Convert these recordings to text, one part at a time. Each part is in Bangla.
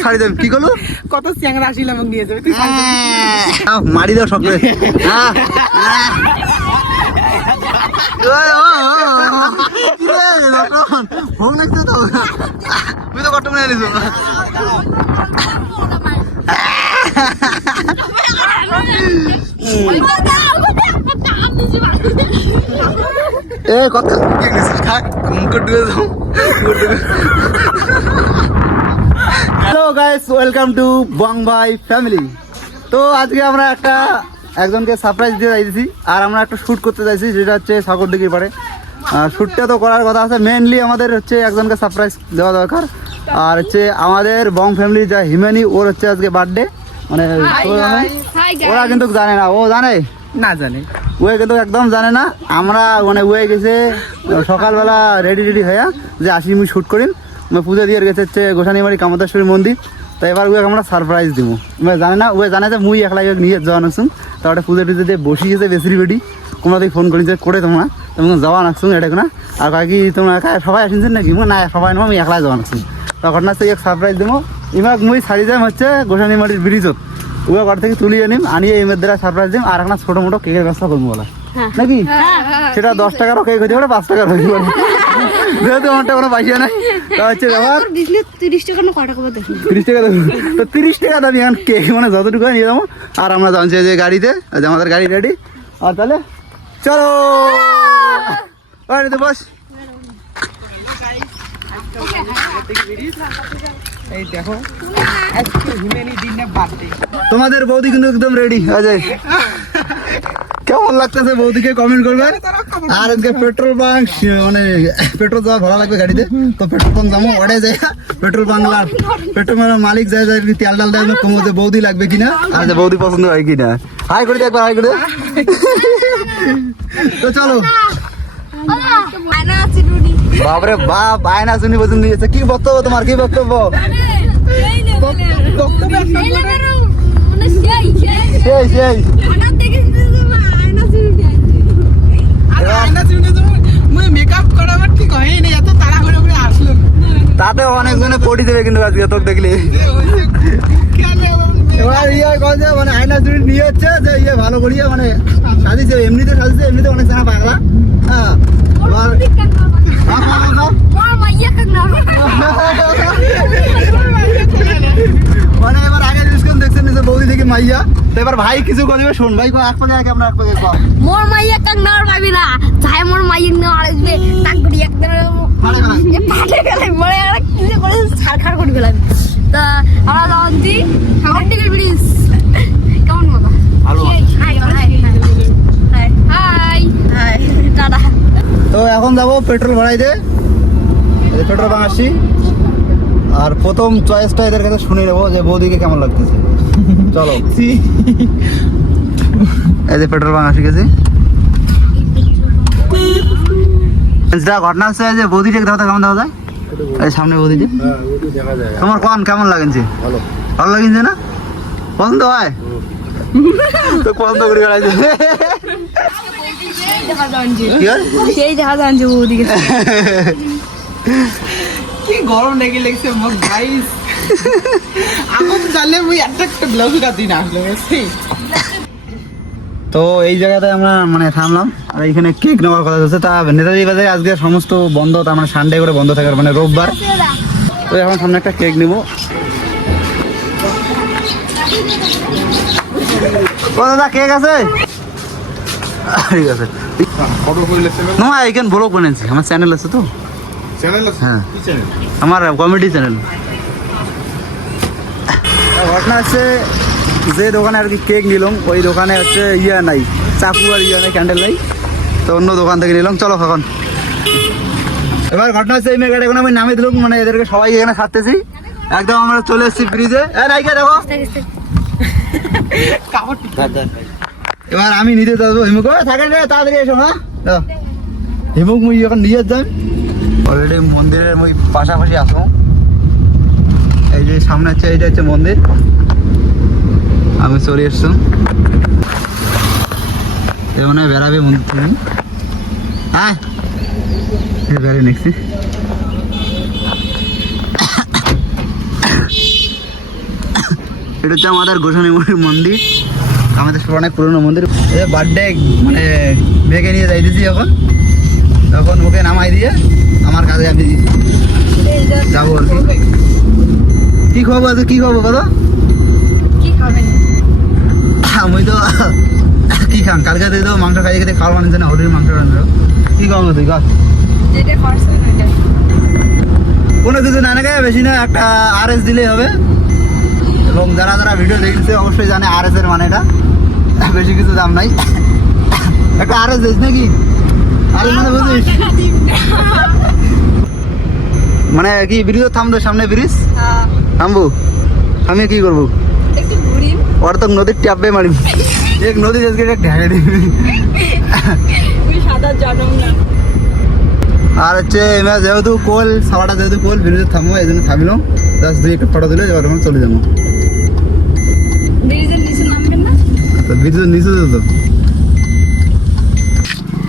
ছাড়ি দেব কি করলো কত চ্যাংরা আসিল এবং নিয়ে যাবে তুই মারি দাও সব ভোগ লাগছে তো তুই তো কত মনে নিস এ কত হ্যালো গাইস ওয়েলকাম টু বং ভাই ফ্যামিলি। তো আজকে আমরা একজনকে সারপ্রাইজ দিয়ে যাইছি আর আমরা একটা শ্যুট করতে যাইছি, যেটা হচ্ছে সাগরদিঘির পাড়ে। শ্যুটটা তো করার কথা আছে, মেনলি আমাদের হচ্ছে একজনকে সারপ্রাইজ দেওয়া দরকার। আর হচ্ছে আমাদের বং ফ্যামিলি যা হিমানি, ওর হচ্ছে আজকে বার্থডে। মানে ওরা কিন্তু জানে না, ও জানে না জানে, ও কিন্তু একদম জানে না। আমরা মানে ওয়ে গেছে সকালবেলা রেডি হয়ে যে আসি আমি শ্যুট করিম, পুজো দিয়ে গেছে হচ্ছে গোসানিবাড়ি কামতেশ্বরী মন্দির। তো এবার ওকে আমরা সারপ্রাইজ দিব, জানে না, ও জানে যে মুই একলাই নিয়ে যাওয়া নাকছুন। তারপরে পুজো টুজো দিয়ে বসিয়েছে বেশি বেডি, কোনো দিকে ফোন করি যে করে তোমরা যাওয়া নাকছুন এটা না। আর কাকি তোমরা সবাই আসিনছেন নাকি? না সবাই নয়, আমি একলাই যাওয়া নাকছুন। তখন হচ্ছে এক সারপ্রাইজ দেবো। ইমাক মুই ছাড়ি যাম হচ্ছে গোসানিবাড়ির ব্রিজত, ওকে ঘর থেকে তুলিয়ে নিম, আনিয়ে এই মধ্যে সারপ্রাইজ দিম। আর একটা ছোটো মোটো কেকের ব্যবস্থা করবো বলা নাকি, সেটা 10 টাকারও কেক হইতে পারে, 5 টাকার হইতে পারে, যেহেতু আমারটা কোনো পয়সা নাই। তা হচ্ছে ব্যাপার 30 টাকা না, 30 টাকা দেবো। তো 30 টাকা দাবি এখন কেক মানে যতটুকু নিয়ে যাবো। আর আমরা জানছি যে গাড়িতে, আমাদের গাড়ি রেডি। আর তাহলে চলো বস। এই দেখো আজকে হিমেনি দিনে বার্থডে, তোমাদের বৌদি কিন্তু একদম রেডি আছে। কেমন লাগতেছে বৌদিকে কমেন্ট করবেন। আর আজকে পেট্রোল পাম্প মানে পেট্রোল যাওয়া ভালো লাগবে গাড়িতে, তো পেট্রোল পাম্প যাবো ওটাই যাই। পেট্রোল পাম্পলার পেট্রোল পাম্পের মালিক যায় তেল ডাল দেয়, কমো যে বৌদি লাগবে কিনা, আর যে বৌদি পছন্দ হয় কিনা। হাই করে একবার হাই করে। তো চলো বাপরে বাপ, আয়না শুনি পছন্দ নিয়েছে। কি বক্তব্য তোমার, কি বক্তব্য? সেই তাতে অনেকজনে পটি দেবে কিন্তু আজকে তোর দেখলে। এবার মানে আয়না চুরি নিয়ে হচ্ছে যে ইয়ে ভালো করিয়ে মানে সাজিছে, এমনিতে সাজিছে, এমনিতে অনেক জানা পাগলা। হ্যাঁ মানে এবার আগে দেখছেন যে বৌদি থেকে মাইয়া। তো এবার ভাই কিছু করবে, শোন ভাই এক পাকে এক আমরা এক পাকে কম মোর মাইয়া কাক নার পাবি না, যাই মোর মাইয়া না আসবে তাক করি একদম পাটে গেলে মরে আর কি করে ছাড়খাড় করে গেলাম। তা আমরা যাচ্ছি সাগরদিঘির ব্রিজ। কেমন মজা? ভালো। Hi ta-ta. তো এখন যাবো পেট্রোল ভরাইতে, পেট্রোল পাম্প আসছি। আর প্রথম চয়েসটা এদের কাছে শুনে নেবো যে বৌদিকে কেমন লাগতেছে। চলো এই যে পেট্রোল পাম্প আসি গেছি। ঘটনা হচ্ছে যে বৌদিটা কেমন দেওয়া যায়, এই সামনে বৌদিটি তোমার কোন কেমন লাগছে? ভালো লাগছে না? পছন্দ হয় তো পছন্দ করে বেড়াইছে। সেই দেখা যাচ্ছে বৌদিকে কি গরম লেগে লেগেছে মোর গাইস। আমি তো জানলে মুই একটা ব্লাউজ কাটি না আসলে। তো এই জায়গাতে আমরা মানে থামলাম, আর এইখানে কেক নেওয়ার কথা হচ্ছে। তা নেতাজি বাজারে আজকে সমস্ত বন্ধ, তার মানে সানডে করে বন্ধ থাকার মানে রোববার। তো এখন সামনে একটা কেক নিবো। ও দাদা কেক আছে? ঠিক আছে না, এইখানে ব্লগ বানিয়েছি, আমার চ্যানেল আছে তো। হ্যাঁ আমার কমেডি চ্যানেল। ঘটনা হচ্ছে যে দোকানে আর কি কেক নিলাম, ওই দোকানে হচ্ছে ইয়া নাই, চাকু আর ইয়া নাই, ক্যান্ডেল নাই। তো অন্য দোকান থেকে নিলাম। চলো এখন এবার ঘটনা হচ্ছে এই মেয়েটা এখন আমি নামিয়ে দিলাম, মানে এদেরকে সবাই এখানে ছাড়তেছি। একদম আমরা চলে এসেছি ব্রিজে। দেখো এবার আমি নিতে যাবো হিমুক, থাকেন রে তাড়াতাড়ি এসো। হ্যাঁ হিমুক মুই এখন নিয়ে যাই। অলরেডি মন্দিরের ওই পাশাপাশি আসো, এই যে সামনে হচ্ছে এইটা হচ্ছে মন্দির। আমি চলে এসছো, এই মনে হয় বেড়াবে মন্দির থেকে। হ্যাঁ বেড়ে নিচ্ছি। এটা হচ্ছে আমাদের গোসানিমুড়ির মন্দির, আমাদের অনেক পুরনো মন্দির। বার্থডে মানে মেয়েকে নিয়ে যাইতেছি এখন, তখন ওকে নামাই দিয়ে আমার কাজে আমি যাবো আর কি। কি খাবো আজকে, কি খাবো কথা? কি খাবেন? আমি তো কি খান কালকে দিয়ে দেবো মাংস খাইয়ে খেতে খাওয়া মানুষ না, হোটেলের মাংস রান্না। কি খাবো তুই কর? যেটা খরচ হবে ওইটা। কোনো কিছু না না বেশি না, একটা RS দিলেই হবে। এবং যারা যারা ভিডিও দেখছে অবশ্যই জানে RS এর মানে, এটা বেশি কিছু দাম নাই। একটা RS দিস নাকি? RS মানে বুঝিস মানে কি? ব্রিজ থামতো, সামনে ব্রিজ হ্যাঁ, থামবো, আমি কি করবো? একটু ঘুরি। ওর তো নদীর ট্যাপে মারি, এক নদী আজকে ঢেকে দিবি। ওই সাদা জনম না। আর হচ্ছে এবার যেহেতু কোল সাবাটা যেহেতু কোল ব্রিজে থামবো, এই জন্য থামিলাম। জাস্ট দুই একটা ফটো দিলে এবার চলে যাবো। ব্রিজের নিচে নামবেন না? তো ব্রিজের নিচে যেত।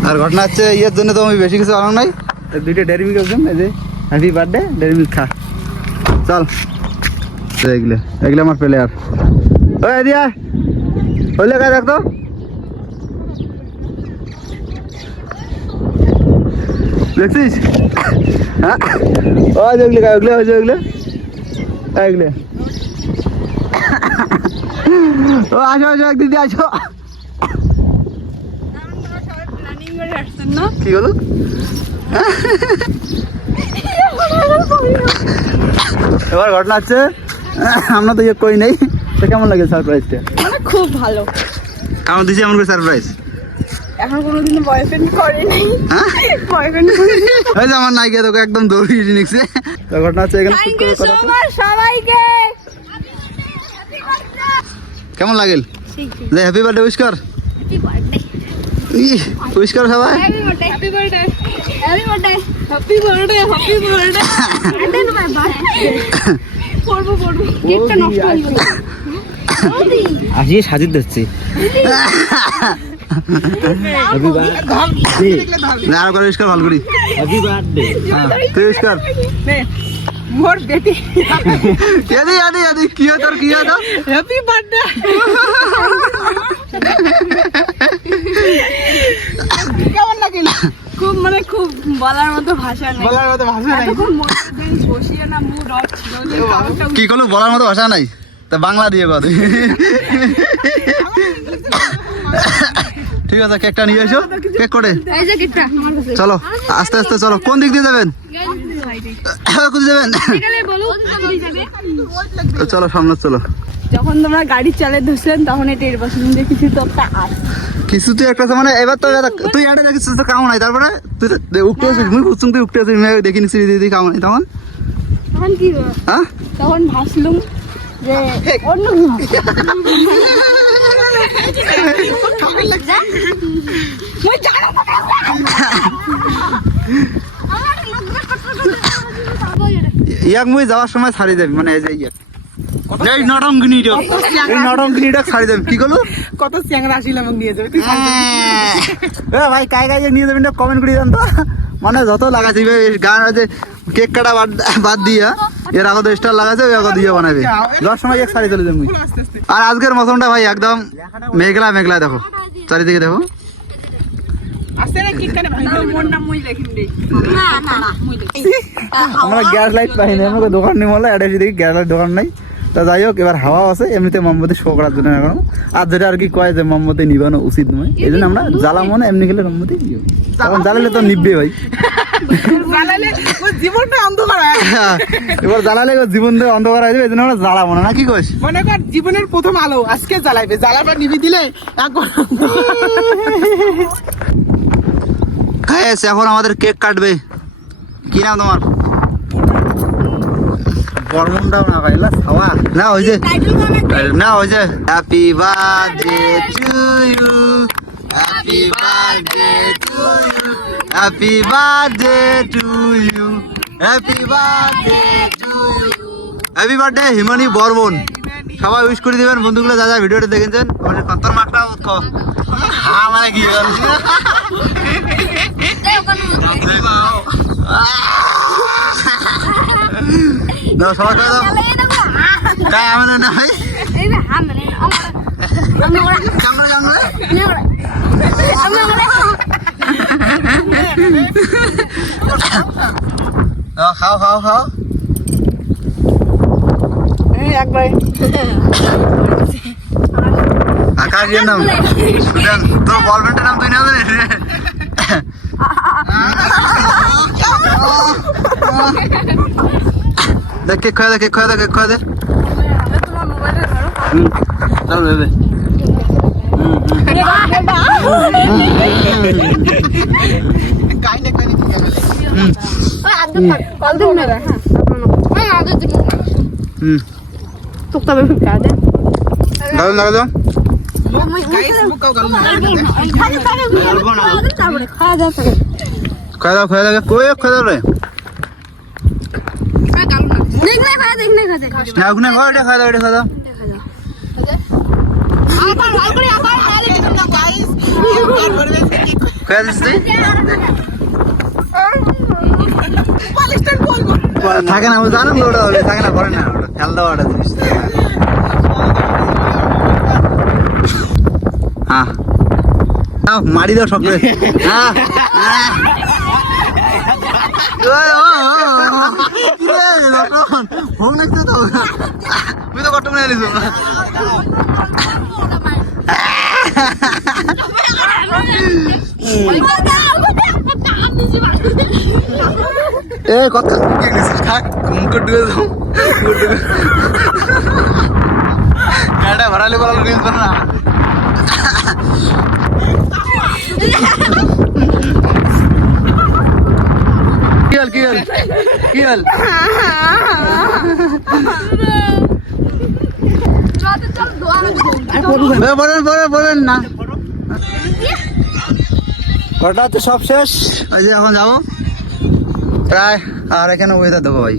আর ঘটনা হচ্ছে ইয়ের জন্য তো আমি বেশি কিছু আনাম নাই, দুইটা ডেয়ারি মিল্ক একদম, এই যে হ্যাপি বার্থডে ডেয়ারি মিল্ক খা। চল এগুলো এগুলো আমার প্লেয়ার। ওই দিয়া হইলে কাজ দেখতো দেখছিস? হ্যাঁ ও যেগুলো ওগুলো ওই যে ওগুলো এগুলো। ও আসো আসো একদিন দিয়ে আসো। প্ল্যানিং করে আসছেন না? কি হলো? এবার ঘটনা হচ্ছে আমরা তো ইয়ে করি নাই, তো কেমন লাগে সারপ্রাইজটা? মানে খুব ভালো। কেমন দিয়েছি এমন করে সারপ্রাইজ? এখন কোনোদিন বয়ফ্রেন্ড করে নাই। হ্যাঁ বয়ফ্রেন্ড করে নাই। ওই যে আমার নাইকে তোকে একদম দৌড়িয়ে নিচ্ছে। তো ঘটনা হচ্ছে এখানে থ্যাংক ইউ সো মাচ সবাইকে। কেমন লাগেল? যে হ্যাপি বার্থডে উইশ কর, হ্যাপি বার্থডে। উইশ কর সবাই। Happy birthday. Happy birthday. Happy birthday. Happy birthday. Happy birthday. আন্ডেন মাই বার্থডে। পড়বো কেকটা নষ্ট হয়ে গেল। আসি সাজিদ দিচ্ছি। Happy birthday. না আর করে উইশ কর, ভালো করি। Happy birthday. তুই উইশ কর। নে মোর বেটি আদি আদি আদি কি হয় তোর, কি হয় তোর? Happy birthday. কেমন লাগিল? খুব মানে খুব বলার মতো ভাষা নেই। বলার মতো ভাষা নাই। এতক্ষণ মনে বসিয়ে না মুড অফ ছিল যে খাবারটা কি করলো বলার মতো ভাষা নাই, তা বাংলা দিয়ে কথা। ঠিক আছে কেকটা নিয়ে এসো, কেক করে এই যে কেকটা আমার কাছে চলো আস্তে আস্তে চলো। কোন দিক দিয়ে যাবেন? কোথায় যাবেন? বিকালে বলো কোথায় যাবে। তো চলো সামনে চলো। যখন তোমরা গাড়ি চালে ধরছেন তখন এটা এর বসে যে কিছু তো একটা আছে। কিছু তুই একটা মানে এবার তো তুই এটা দেখিস তো কামো নাই, তারপরে তুই উঠতে আসিস, মুই বুঝছুম তুই উঠতে আসিস, দেখি নিচ্ছি দিদি কামো নাই তখন। তখন কি হলো? হ্যাঁ তখন ভাবছিলাম যে অন্য কি হবে। মই জানো না। ইয়াক মুই যাওয়ার সময় ছাড়ি দেবি, মানে এই যে ইয়াক এই নটঙ্গিনীটা, এই নটঙ্গিনীটা ছাড়ি দেবি। কি করলো? কত চ্যাংরা আসিল আমাকে নিয়ে যাবে তুই এ ভাই কাই কাই নিয়ে যাবেন কমেন্ট করে দেন তো। মানে যত লাগাচ্ছি গান আছে কেক কাটা বাদ দিয়া এর আগে স্টার লাগাচ্ছে, ওই আগে দিয়ে বানাবে। যাওয়ার সময় এক শাড়ি চলে যাবো। আস্তে আস্তে আর আজকের মৌসুমটা ভাই একদম মেঘলা মেঘলা, দেখো চারিদিকে দেখো। আস্তে না কি করে ভাই মন না মই দেখিম দে। না না না মই দেখি। আমরা গ্যাস লাইট পাই না, আমাকে দোকান নেই বলে এটা দেখি গ্যাস লাইট দোকান নাই। তা যাই হোক এবার হাওয়া আছে, এমনিতে মোমবাতি শো করার জন্য এখন। আর যেটা আর কি কয় যে মোমবাতি নিবানো উচিত নয়, এই জন্য আমরা জ্বালাবো না, এমনি গেলে মোমবাতি তখন জ্বালালে তো নিববে ভাই। জ্বালালে ওর জীবনটা অন্ধকার হয়। এবার জ্বালালে জীবন দিয়ে অন্ধকার হয়ে যাবে, এই জন্য আমরা জ্বালাবো না, না কি কইস? মনে কর জীবনের প্রথম আলো আজকে জ্বালাইবে, জ্বালাবার নিবি দিলে একবার গাইস এখন আমাদের কেক কাটবে। কি নাম তোমার? বর্মনটাও না ভাইলা খাওয়া না, ওই যে না ওই যে happy birthday to you, happy birthday to you, happy birthday to you, happy birthday to you, happy birthday Himani Barman. সবাই উইশ করে দিবেন বন্ধুগুলো যা যা ভিডিওটা দেখেছেন। মানে কত মাত্রা হ্যাঁ মানে কি না সবাই তাই আমার নাই দেখবে হাম মানে আমি ওরা খাও খাও খাও একবার আকাশ এর নাম তোর বলবেনটার নাম তুই না জানিস দেখ কেক খাওয়া দে কেক খাওয়া দে কেক খাওয়া দে তোমার মোবাইলে ধরো চল বেবে কাইনে কাইনে ঠিক আছে ওই আদু কলদিন মেরা হ্যাঁ ওই আদু দিন তো তবে ফিকা দে দাও দাও দাও গাইস মুকাও গাল খালি পারে তারপরে খাওয়া দাও খাওয়া দাও কই খাওয়া দাও রে দেখ না খাওয়া না ওখানে ঘর এটা খাওয়া দাও এটা খাওয়া দাও গাইস একবার বলবে কি খাওয়া দিস তুই পালিশটা বলবো থাকে না জানো তো ওটা হবে থাকে না করে না ওটা খেলতে ওটা জিনিস হ্যাঁ নাও মারি দাও সকলে হ্যাঁ হোক লাগছে তো তুই তো কত মনে নিস এ কত থাক মুখ ডুবে দাও গাড়িটা ভরালে বলা লোক না কি হল কি হল বলেন না ওটা তো সব শেষ ওই যে এখন যাবো প্রায় আর এখানে ওয়েদার দেখো ভাই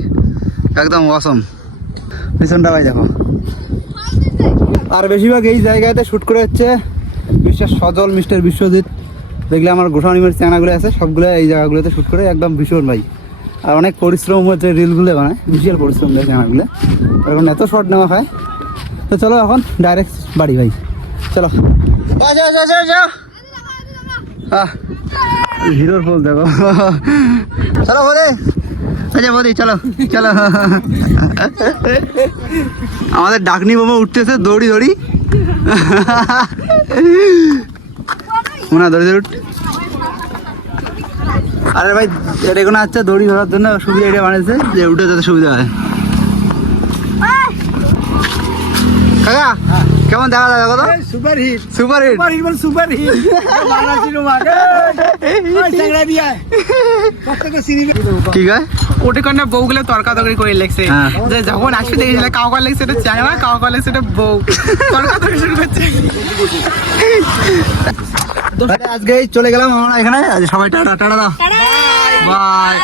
একদম অসম পিছনটা ভাই দেখো আর বেশিরভাগ এই জায়গাতে শ্যুট করে হচ্ছে মিস্টার সজল মিস্টার বিশ্বজিৎ দেখলে আমার গোসানিমের চ্যানেলগুলো আছে সবগুলো এই জায়গাগুলোতে শ্যুট করে একদম ভীষণ ভাই আর অনেক পরিশ্রম হচ্ছে রিলগুলো বানায় বিশাল পরিশ্রম দেয় চ্যানেলগুলো এখন এত শর্ট নেওয়া হয় তো চলো এখন ডাইরেক্ট বাড়ি ভাই চলো হিরোর ফুল দেখো চলো বলে আচ্ছা বলি চলো চলো আমাদের ডাকনি বোমা উঠতেছে দৌড়ি দৌড়ি দৌড়ি দৌড় আরে ভাই এটা কোনো আচ্ছা দড়ি ধরার জন্য সুবিধা এটা বানিয়েছে যে উঠে যাতে সুবিধা হয় কাকা কেমন দেখা যায় কত super hit super hit super hit বল সুপার হিট বাংলাদেশি রোমা ওই চ্যাংড়া দিয়া কতটা সিনেমা কি গায় ওটে কোন বউগুলো তরকা তরকারি করে লেখছে হ্যাঁ। যে যখন আসবে দেখেছিল কাউ কাউ লেখছে এটা চ্যাংড়া কাউ কাউ লেখছে এটা বউ তরকা তরকারি শুরু করছে আজকে চলে গেলাম আমরা এখানে সবাই টাটা টাটা দাও বাই